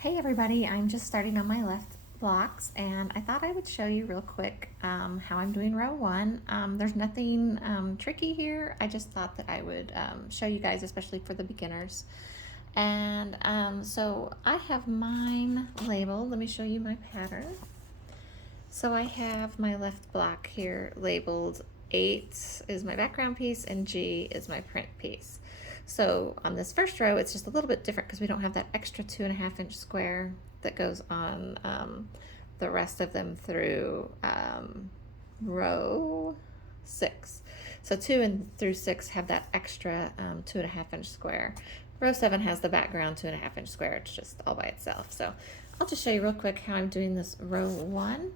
Hey everybody, I'm just starting on my left blocks and I thought I would show you real quick how I'm doing row one. There's nothing tricky here. I just thought that I would show you guys, especially for the beginners. And so I have mine labeled. Let me show you my pattern. So I have my left block here labeled 8 is my background piece and G is my print piece. So on this first row, it's just a little bit different because we don't have that extra 2.5 inch square that goes on the rest of them through row 6. So 2 and through 6 have that extra 2.5 inch square. Row 7 has the background 2.5 inch square. It's just all by itself. So I'll just show you real quick how I'm doing this row 1.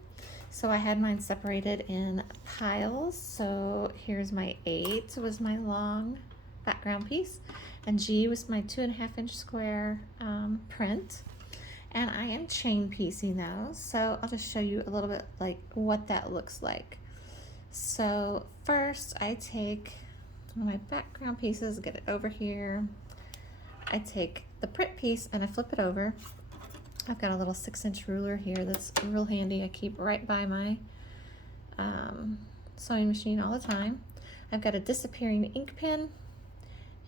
So I had mine separated in piles. So here's my 8 was my long background piece, and G was my 2.5 inch square print. And I am chain piecing those. So I'll just show you a little bit like what that looks like. So first I take one of my background pieces, get it over here. I take the print piece and I flip it over. I've got a little 6-inch ruler here that's real handy. I keep right by my sewing machine all the time. I've got a disappearing ink pen,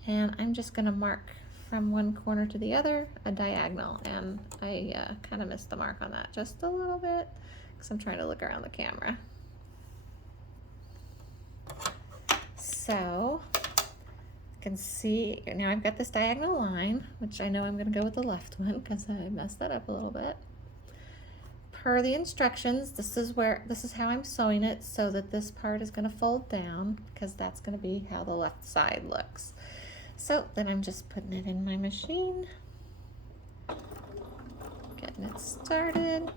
and I'm just gonna mark from one corner to the other a diagonal, and I kind of missed the mark on that just a little bit because I'm trying to look around the camera. So can see now I've got this diagonal line, which I know I'm going to go with the left one because I messed that up a little bit. Per the instructions, this is how I'm sewing it, so that this part is going to fold down because that's going to be how the left side looks. So then I'm just putting it in my machine, getting it started.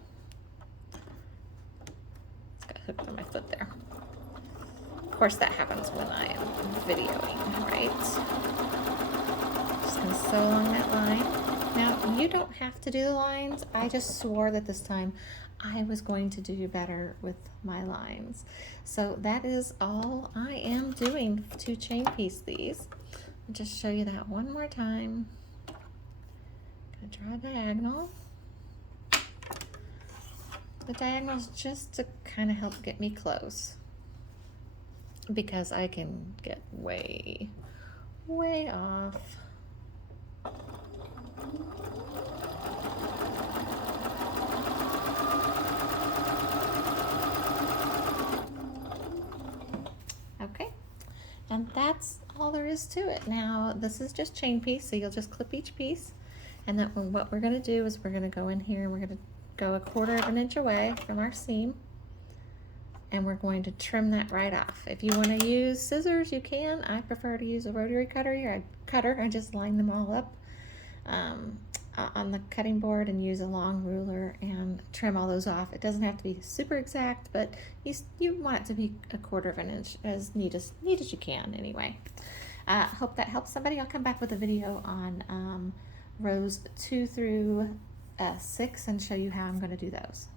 It's got hooked on my foot there. Of course, that happens when I am videoing, right? Just gonna sew along that line. Now, you don't have to do the lines. I just swore that this time I was going to do better with my lines. So that is all I am doing to chain piece these. I'll just show you that one more time. Gonna draw a diagonal. The diagonal is just to kind of help get me close, because I can get way off. Okay, and that's all there is to it. Now this is just chain piece, so you'll just clip each piece, and then what we're going to do is we're going to go in here and we're going to go 1/4 of an inch away from our seam, and we're going to trim that right off. If you want to use scissors, you can. I prefer to use a rotary cutter. I just line them all up on the cutting board and use a long ruler and trim all those off. It doesn't have to be super exact, but you want it to be 1/4 of an inch, as neat as you can anyway. Hope that helps somebody. I'll come back with a video on rows 2 through 6 and show you how I'm going to do those.